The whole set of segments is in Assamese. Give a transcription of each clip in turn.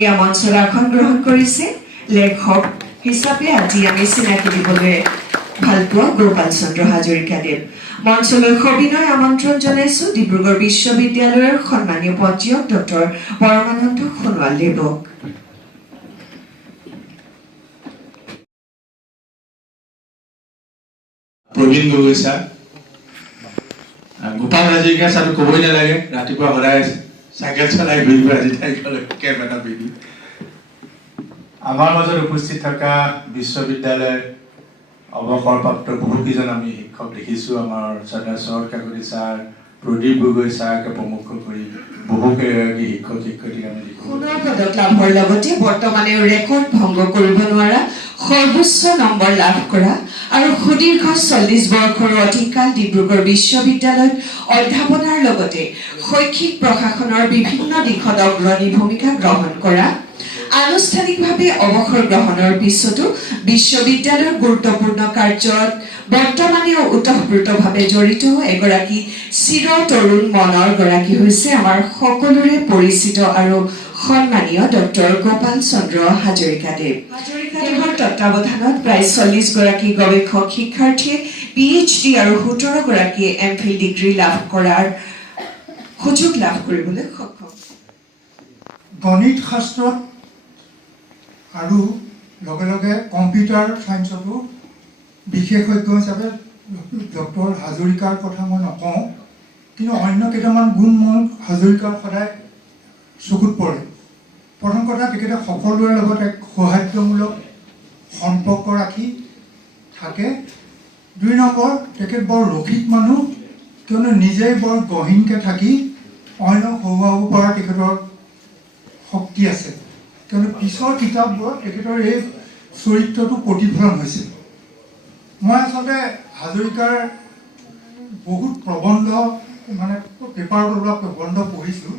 এয়া মঞ্চত আসন গ্ৰহণ কৰিছে লেখক হিচাপে আজি আমি চিনাকি দিবলৈ ভালপোৱা গোপাল চন্দ্ৰ হাজৰিকাদেৱ। মঞ্চলৈ সবিনয় আমন্ত্ৰণ জনাইছো ডিব্ৰুগড় বিশ্ববিদ্যালয়ৰ সন্মানীয় পঞ্জীয়ক ডক্টৰ পৰমানন্দ সোণোৱাল দেৱক। প্ৰবীণ গগৈ ছাৰ, গোপাল হাজৰিকা ছাৰটো ক'বই নালাগে, ৰাতিপুৱা সদায় চাইকেল চলাই ঘূৰিব, আজি তাইকলৈ কেপ এটা পিন্ধি। আমাৰ মাজত উপস্থিত থকা বিশ্ববিদ্যালয়ৰ অৱসৰপ্ৰাপ্ত বহুকেইজন আমি শিক্ষক দেখিছোঁ। আমাৰ চৰদ কাকতি ছাৰ, প্ৰদীপ গগৈ ছাৰকে প্ৰমুখ কৰি বহুকেইগৰাকী শিক্ষক শিক্ষয়িত্ৰীক আমি দেখিছোঁ। সোণৰ পদক লাভৰ লগতে বৰ্তমানে ৰেকৰ্ড ভংগ কৰিব নোৱাৰা সৰ্বোচ্চ নম্বৰ লাভ কৰা আৰু সুদীৰ্ঘ 40 বৰ্ষৰো অধিক কাল ডিব্ৰুগড় বিশ্ববিদ্যালয়ত অধ্যাপনাৰ লগতে শৈক্ষিক প্ৰশাসনৰ বিভিন্ন দিশত অগ্ৰণী ভূমিকা গ্ৰহণ কৰা, আনুষ্ঠানিকভাৱে অৱসৰ গ্ৰহণৰ পিছতো বিশ্ববিদ্যালয়ৰ গুৰুত্বপূৰ্ণ কাৰ্যত বৰ্তমানেও ওতঃপ্ৰোতভাৱে জড়িত এগৰাকী চিৰ তৰুণ মনৰ গৰাকী হৈছে আমাৰ সকলোৰে পৰিচিত আৰু সন্মানীয় ডক্টৰ গোপাল চন্দ্ৰ হাজৰিকাদেৱ। হাজৰিকাদেৱৰ তত্বাৱধানত প্ৰায় 40 গৰাকী গৱেষক শিক্ষাৰ্থীয়ে PhD আৰু 17 গৰাকীয়ে MPhil ডিগ্ৰী লাভ কৰাৰ সুযোগ লাভ কৰিবলৈ সক্ষম। গণিত শাস্ত্ৰত আৰু লগে লগে কম্পিউটাৰ চায়েন্সতো বিশেষজ্ঞ হিচাপে ডক্টৰ হাজৰিকাৰ কথা মই নকওঁ, কিন্তু অন্য কেইটামান গুণ মোৰ হাজৰিকাৰ সদায় চকুত পৰে। প্ৰথম কথা, তেখেতে সকলোৰে লগত এক সৌহাৰ্দ্যমূলক সম্পৰ্ক ৰাখি থাকে। 2 নম্বৰ, তেখেত বৰ ৰসিক মানুহ, কিয়নো নিজেই বৰ গহীনকৈ থাকি অন্যক হহুৱাব পৰা তেখেতৰ শক্তি আছে, কিয়নো পিছৰ কিতাপবোৰত তেখেতৰ এই চৰিত্ৰটো প্ৰতিফলন হৈছে। মই আচলতে হাজৰিকাৰ বহুত প্ৰবন্ধ মানে পেপাৰত ওলোৱা প্ৰবন্ধ পঢ়িছোঁ,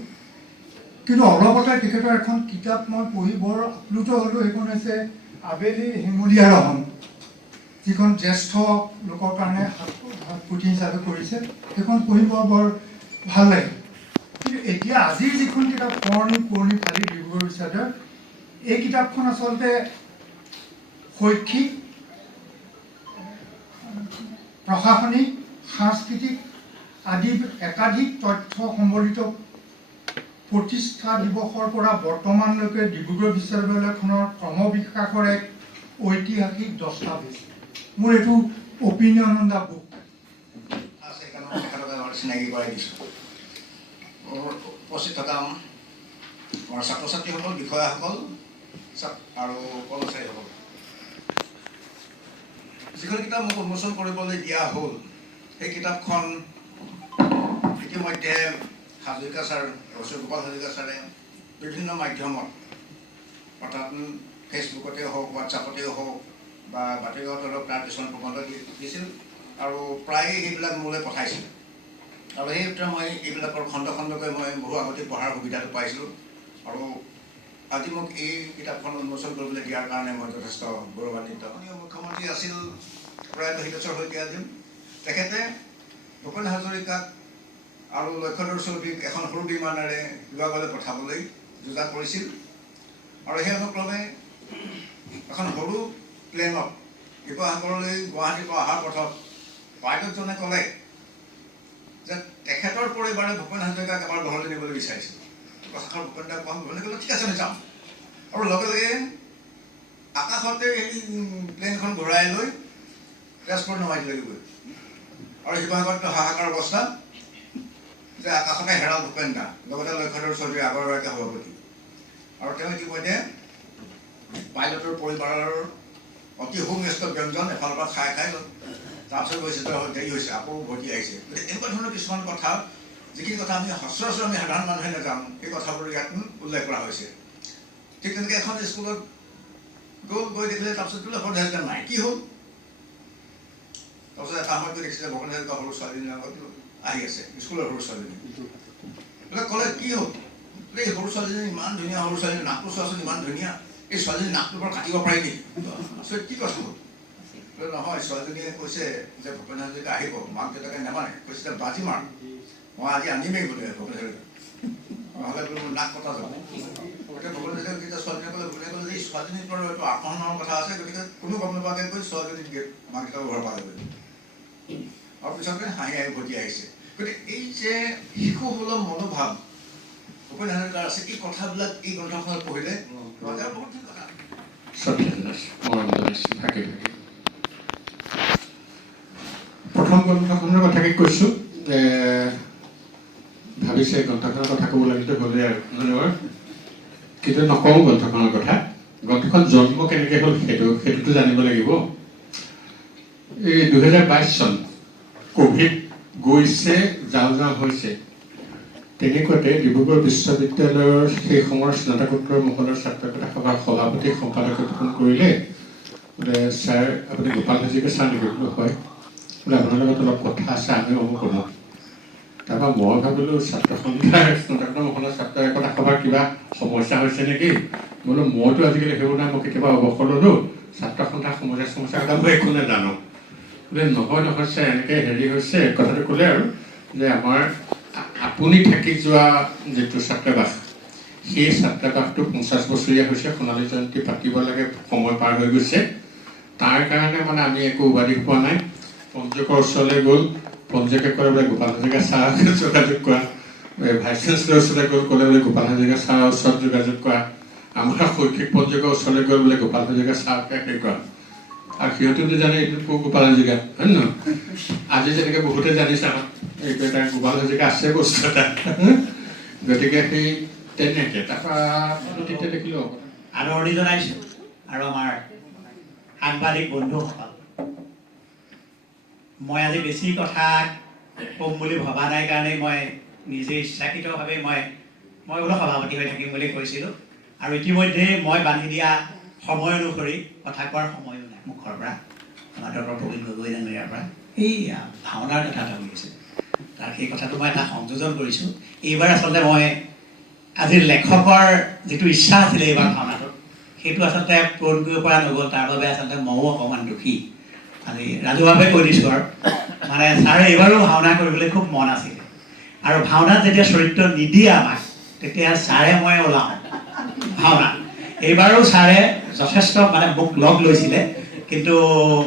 কিন্তু অলপতে তেখেতৰ এখন কিতাপ মই পঢ়ি বৰ আপ্লুত হ'লোঁ। সেইখন হৈছে আবেলি শিমলীয়া ৰহণ, যিখন জ্যেষ্ঠ লোকৰ কাৰণে পুথি হিচাপে কৰিছে। সেইখন পঢ়ি বৰ ভাল লাগে। কিন্তু এতিয়া আজিৰ যিখন কিতাপ পুৰণি ফালি ডিব্ৰুগড় বিশ্ববিদ্যালয়ৰ, এই কিতাপখন আচলতে শৈক্ষিক, প্ৰশাসনিক, সাংস্কৃতিক আদি একাধিক তথ্য সম্বলিত প্ৰতিষ্ঠা দিৱসৰ পৰা বৰ্তমানলৈকে ডিব্ৰুগড় বিশ্ববিদ্যালয়খনৰ ক্ৰমবিকাশৰ এক ঐতিহাসিক দস্তাবেজ। মোৰ এইটো অপিনিয়ন অন দ্য বুক। চিনাকি কৰাই দিছোঁ। উপস্থিত থকা আমাৰ ছাত্ৰ ছাত্ৰীসকল, বিষয়াসকল আৰু কৰ্মচাৰীসকল, যিখন কিতাপ মোক উন্মোচন কৰিবলৈ দিয়া হ'ল, সেই কিতাপখন ইতিমধ্যে হাজৰিকা ছাৰ, গোপাল হাজৰিকা ছাৰে বিভিন্ন মাধ্যমত, অৰ্থাৎ ফেচবুকতে হওক, হোৱাটছআপতেই হওক বা বাতৰিকাকতত হওক, তাৰ কিছুমান প্ৰবন্ধ দিছিল আৰু প্ৰায় সেইবিলাক মোলৈ পঠাইছিল। আৰু সেই ভিতৰত মই এইবিলাকৰ খণ্ড খণ্ডকৈ মই বহু আগতে পঢ়াৰ সুবিধাটো পাইছিলোঁ। আৰু আজি মোক এই কিতাপখন উন্মোচন কৰিবলৈ দিয়াৰ কাৰণে মই যথেষ্ট গৌৰৱান্বিত। মুখ্যমন্ত্ৰী আছিল প্ৰয়াত হিতেশ্বৰ শইকীয়াদেৱ। তেখেতে ভূপেন হাজৰিকাক আৰু লক্ষ্যধৰ চৌধুৰীক এখন সৰু বিমানেৰে শিৱসাগৰলৈ পঠাবলৈ যোজনা কৰিছিল। আৰু সেই অনুক্ৰমে এখন সৰু প্লেনত শিৱসাগৰলৈ গুৱাহাটীৰ পৰা অহাৰ পথত পাইলটজনে ক'লে যে তেখেতৰ পৰিবাৰে ভূপেন হাজৰিকাক আমাৰ ঘৰলৈ নিবলৈ বিচাৰিছিল। কথাষাৰ ভূপেনদাই ক'লে ঠিক আছে, যাম। আৰু লগে লগে আকাশতে এই প্লেনখন ঘূৰাই লৈ তেজপুৰ নমাই দিলেগৈ গৈ। আৰু শিৱসাগৰতো হাহাকাৰ অৱস্থা যে আকাশতে হেৰাল ভূপেন দা, লগতে লক্ষ্যধৰ চৌধুৰীৰ আগৰগৰাকী সভাপতি। আৰু তেওঁ ইতিমধ্যে পাইলটৰ পৰিবাৰৰ অতি সুমিষ্ট ব্যঞ্জন এফালৰ পৰা খাই তাৰপিছত গৈছে, দেৰি হৈছে, আকৌ উভতি আহিছে। গতিকে এনেকুৱা ধৰণৰ কিছুমান কথা, যিখিনি কথা আমি সচৰাচৰ আমি সাধাৰণ মানুহে নাজানো, সেই কথাবোৰ ইয়াত উল্লেখ কৰা হৈছে। ঠিক তেনেকৈ এখন স্কুলত গৈ দেখিলে, তাৰপিছত বোলে ভূপেন হাজৰিকা নাই, কি হ'ল? তাৰপিছত এটা সময়ত গৈ দেখিছে ভূপেন হাজৰিকা সৰু ছোৱালীজনীৰ লগত আহি আছে, স্কুলৰ সৰু ছোৱালীজনী। বোলে ক'লে কি হ'ল? বোলে এই সৰু ছোৱালীজনী ইমান ধুনীয়া, সৰু ছোৱালীজনী নাকটো চোৱাচোন ইমান ধুনীয়া, এই ছোৱালীজনী নাকটোৰ পৰা কাটিব পাৰি নেকি? কি কথা হ'ল? নহয়, ছোৱালীজনীয়ে কৈছে যে ভূপেন হাজৰিকা আহিব, মাক দেউতাকে নেমানে, কৈছে যে বাজি মাৰ, মই আজি আনিমেই বোলে ভূপেন হাজৰিকা, নহ'লে বোলে মোৰ নাক কটা যাব। গতিকে ভূপেন হাজৰিকা নভবাকে কৈ ছোৱালীজনী মাক দেউতাকৰ ঘৰ পালেগৈ আৰু পিছতে হাঁহি হাঁহি উভতি আহিছে। গতিকে এই যে শিশুসুলভ মনোভাৱ ভূপেন হাজৰিকাৰ আছে, এই কথাবিলাক এই গ্ৰন্থখনত পঢ়িলে বহুতখিনি কথা। প্ৰথম গ্ৰন্থখনৰ কথাকে কৈছোঁ যে ভাবিছে গ্ৰন্থখনৰ কথা ক'বলৈ গ'লে আৰু কিন্তু নকওঁ গ্ৰন্থখনৰ কথা। গ্ৰন্থখন জন্ম কেনেকৈ হ'ল সেইটোতো জানিব লাগিব। এই 2022 চন কোভিড গৈছে, যাওঁ হৈছে, তেনেকুৱাতে ডিব্ৰুগড় বিশ্ববিদ্যালয়ৰ সেই সময়ৰ স্নাতকোত্তৰ মহলৰ ছাত্ৰকতা সভাৰ সভাপতি সম্পাদকে ফোন কৰিলে, বোলে ছাৰ আপুনি গোপাল হাজৰিকা ছাৰ নেকি? বোলো হয়। বোলে আপোনাৰ লগত অলপ কথা আছে, আমি অমুক অমুক। তাৰপৰা মই ভাবিলোঁ ছাত্ৰ সন্থাৰ স্নাতকোত্তৰ মহলৰ ছাত্ৰ একতা সভাৰ কিবা সমস্যা হৈছে নেকি? বোলো মইতো আজিকালি সেইবোৰ নাই, মই কেতিয়াবা অৱসৰ ল'লোঁ, ছাত্ৰ সন্থাৰ সমস্যা কথা মই একো নাজানো। বোলে নহয় ছাৰ, এনেকৈ হেৰি হৈছে, কথাটো ক'লে আৰু যে আমাৰ আপুনি থাকি যোৱা যিটো ছাত্ৰাবাস, সেই ছাত্ৰাবাসটো 50 বছৰীয়া হৈছে, সোণালী জয়ন্তী পাতিব লাগে, সময় পাৰ হৈ গৈছে। তাৰ কাৰণে মানে আমি একো উপাধি পোৱা নাই। পঞ্জীয়কৰ ওচৰলৈ গ'ল, পঞ্জীয়কে ক'লে বোলে গোপাল হাজৰিকা ছাৰক যোগাযোগ কৰা। ভাইচ চেঞ্চেলৰ ওচৰলৈ গ'ল, ক'লে বোলে গোপাল হাজৰিকা ছাৰৰ ওচৰত যোগাযোগ কৰা। আমাৰ শৈক্ষিক পঞ্জীয়কৰ ওচৰলৈ গ'ল, বোলে গোপাল হাজৰিকা ছাৰকে হেৰি কৰা। আৰু সিহঁতেও জানে এইটো গোপাল হাজৰিকা, হয় নে নহয়? আজি যেনেকৈ বহুতে জানিছে আমাক এইটো এটা গোপাল হাজৰিকা আছে বস্তু এটা। গতিকে সেই তেনেকৈ তাৰপৰা তেতিয়া দেখিলোঁ আদৰণি জনাইছোঁ। আৰু আমাৰ সাংবাদিক বন্ধুসকল, মই আজি বেছি কথা ক'ম বুলি ভবা নাই কাৰণে মই নিজে ইচ্ছাকৃতভাৱে মই বোলো সভাপতি হৈ থাকিম বুলি কৈছিলোঁ। আৰু ইতিমধ্যে মই বান্ধি দিয়া সময় অনুসৰি কথা কোৱাৰ সময়ো নাই মুখৰ পৰা, আমাৰ ডক্টৰ প্ৰবীণ গগৈ ডাঙৰীয়াৰ পৰা। এই ভাওনাৰ কথা এটা উলিয়াইছে, তাৰ সেই কথাটো মই এটা সংযোজন কৰিছোঁ। এইবাৰ আচলতে মই আজিৰ লেখকৰ যিটো ইচ্ছা আছিলে এইবাৰ ভাওনাটোত, সেইটো আচলতে পূৰণ কৰিব পৰা নগ'ল। তাৰ বাবে আচলতে ময়ো অকণমান দুখী। আজি ৰাজহুৱাভাৱে কৈ দিছোঁ আৰু মানে ছাৰে এইবাৰো ভাওনা কৰিবলৈ খুব মন আছিলে। আৰু ভাওনাত যেতিয়া চৰিত্ৰ নিদিয়ে আমাক, তেতিয়া ছাৰে মই ওলাওঁ ভাওনা। এইবাৰো ছাৰে যথেষ্ট মানে মোক লগ লৈছিলে, কিন্তু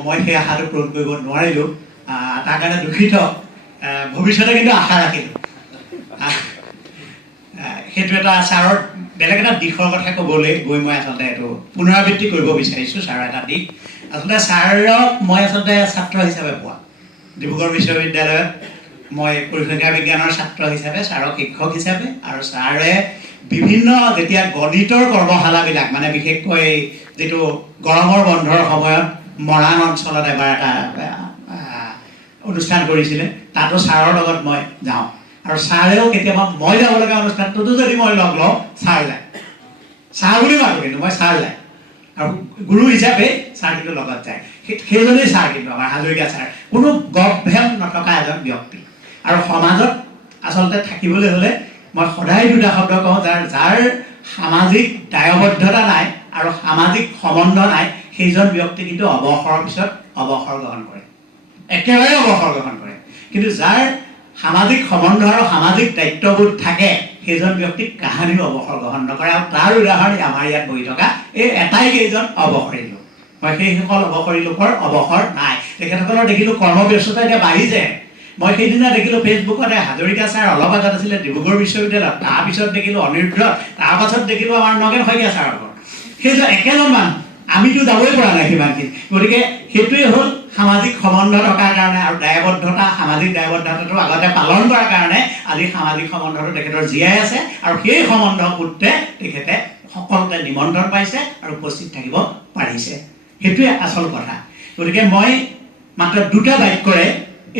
মই সেই আশাটো পূৰণ কৰিব নোৱাৰিলোঁ। তাৰ কাৰণে দুখিত। ভৱিষ্যতে কিন্তু আশা ৰাখিলোঁ। সেইটো এটা ছাৰৰ বেলেগ এটা দিশৰ কথা ক'বলৈ গৈ মই আচলতে এইটো পুনৰাবৃত্তি কৰিব বিচাৰিছোঁ। ছাৰৰ এটা দিশ আচলতে ছাৰক মই আচলতে ছাত্ৰ হিচাপে পোৱা, ডিব্ৰুগড় বিশ্ববিদ্যালয়ত মই পৰিসংখ্যা বিজ্ঞানৰ ছাত্ৰ হিচাপে, ছাৰক শিক্ষক হিচাপে। আৰু ছাৰে বিভিন্ন যেতিয়া গণিতৰ কৰ্মশালাবিলাক মানে বিশেষকৈ যিটো গৰমৰ বন্ধৰ সময়ত মৰাণ অঞ্চলত এবাৰ এটা অনুষ্ঠান কৰিছিলে, তাতো ছাৰৰ লগত মই যাওঁ। আৰু ছাৰেও কেতিয়াবা মই যাব লগা অনুষ্ঠানটোতো যদি মই লগ লওঁ, ছাৰ যায়। ছাৰ বুলি মাতোঁ, কিন্তু মই ছাৰ যায়। আৰু গুৰু হিচাপে ছাৰ কিন্তু লগত যায়। সেইজনেই ছাৰ কিন্তু আমাৰ হাজৰিকা ছাৰ, কোনো গভভেম নথকা এজন ব্যক্তি। আৰু সমাজত আচলতে থাকিবলৈ হ'লে মই সদায় দুটা শব্দ কওঁ, যাৰ সামাজিক দায়বদ্ধতা নাই আৰু সামাজিক সম্বন্ধ নাই, সেইজন ব্যক্তি কিন্তু অৱসৰৰ পিছত অৱসৰ গ্ৰহণ কৰে, একেবাৰে অৱসৰ গ্ৰহণ কৰে। কিন্তু যাৰ সামাজিক সম্বন্ধ আৰু সামাজিক দায়িত্ববোধ থাকে, সেইজন ব্যক্তিক কাহানিও অৱসৰ গ্ৰহণ নকৰে। আৰু তাৰ উদাহৰণ আমাৰ ইয়াত বহি থকা এই এটাই কেইজন অৱসৰী লোক। মই সেইসকল অৱসৰী লোকৰ অৱসৰ নাই। তেখেতসকলৰ দেখিলোঁ কৰ্মব্যস্ততা এতিয়া বাঢ়িছে। মই সেইদিনা দেখিলোঁ ফেচবুকতে হাজৰিকা ছাৰ অলপ আগত আছিলে ডিব্ৰুগড় বিশ্ববিদ্যালয়ত, তাৰপিছত দেখিলোঁ অনিৰুদ্ধ, তাৰপাছত দেখিলোঁ আমাৰ নগেন শইকীয়া ছাৰৰ ঘৰ। সেইজন একেজন মানুহ, আমিতো যাবই পৰা নাই সিমানখিনি। গতিকে সেইটোৱে হ'ল সামাজিক সম্বন্ধ থকাৰ কাৰণে আৰু দায়বদ্ধতা, সামাজিক দায়বদ্ধতাটো আগতে পালন কৰাৰ কাৰণে আজি সামাজিক সম্বন্ধটো তেখেতৰ জীয়াই আছে। আৰু সেই সম্বন্ধ সূত্ৰে তেখেতে সকলোতে নিমন্ত্ৰণ পাইছে আৰু উপস্থিত থাকিব পাৰিছে। সেইটোৱে আচল কথা। গতিকে মই মাত্ৰ দুটা বাক্যৰে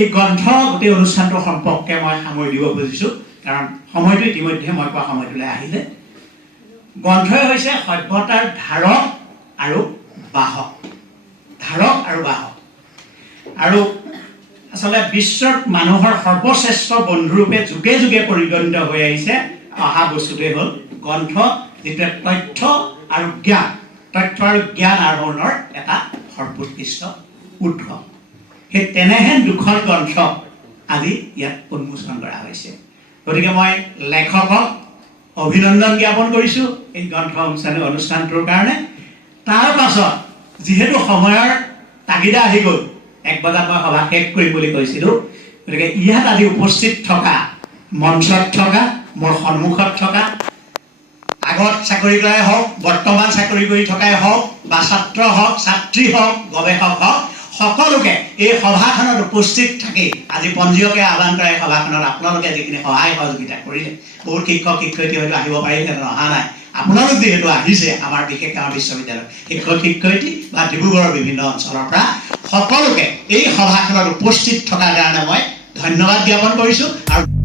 এই গ্ৰন্থ গোটেই অনুষ্ঠানটোৰ সম্পৰ্কে মই সামৰি দিব খুজিছোঁ, কাৰণ সময়টো ইতিমধ্যে মই কোৱা সময়টোলৈ আহিলে। গ্ৰন্থই হৈছে সভ্যতাৰ ধাৰক আৰু বাহক, ধাৰক আৰু বাহক। আৰু আচলতে বিশ্বত মানুহৰ সৰ্বশ্ৰেষ্ঠ বন্ধুৰূপে যুগে যুগে পৰিগণিত হৈ আহিছে অহা বস্তুটোৱে হ'ল গ্ৰন্থ, যিটোৱে তথ্য আৰু জ্ঞান, তথ্য আৰু জ্ঞান আহৰণৰ এটা সৰ্বোৎকৃষ্ট উৎস। সেই তেনেহেন দুখন গ্ৰন্থ আজি ইয়াত উন্মোচন কৰা হৈছে। গতিকে মই লেখকক অভিনন্দন জ্ঞাপন কৰিছোঁ এই গ্ৰন্থ অনুষ্ঠানটোৰ কাৰণে। তাৰ পাছত যিহেতু সময়ৰ তাগিদা আহি গ'ল 1 বজাত মই সভা শেষ কৰিম বুলি কৈছিলোঁ গতিকে ইয়াত আজি উপস্থিত থকা মঞ্চত থকা মোৰ সন্মুখত থকা আগত চাকৰি কৰাই হওক বৰ্তমান চাকৰি কৰি থকাই হওক বা ছাত্ৰ হওক ছাত্ৰী হওক গৱেষক হওক সকলোকে এই সভাখনত উপস্থিত থাকি আজি পঞ্জীয়কে আহ্বান কৰে সভাখনত আপোনালোকে যিখিনি সহায় সহযোগিতা কৰিলে বহুত শিক্ষক শিক্ষয়িত্ৰী হয়তো আহিব পাৰিলে অহা নাই আপোনালোক যিহেতু আহিছে আমাৰ বিশেষকৈ আমাৰ বিশ্ববিদ্যালয়ৰ শিক্ষক শিক্ষয়িত্ৰী বা ডিব্ৰুগড়ৰ বিভিন্ন অঞ্চলৰ পৰা সকলোকে এই সভাখনত উপস্থিত থকাৰ কাৰণে মই ধন্যবাদ জ্ঞাপন কৰিছোঁ আৰু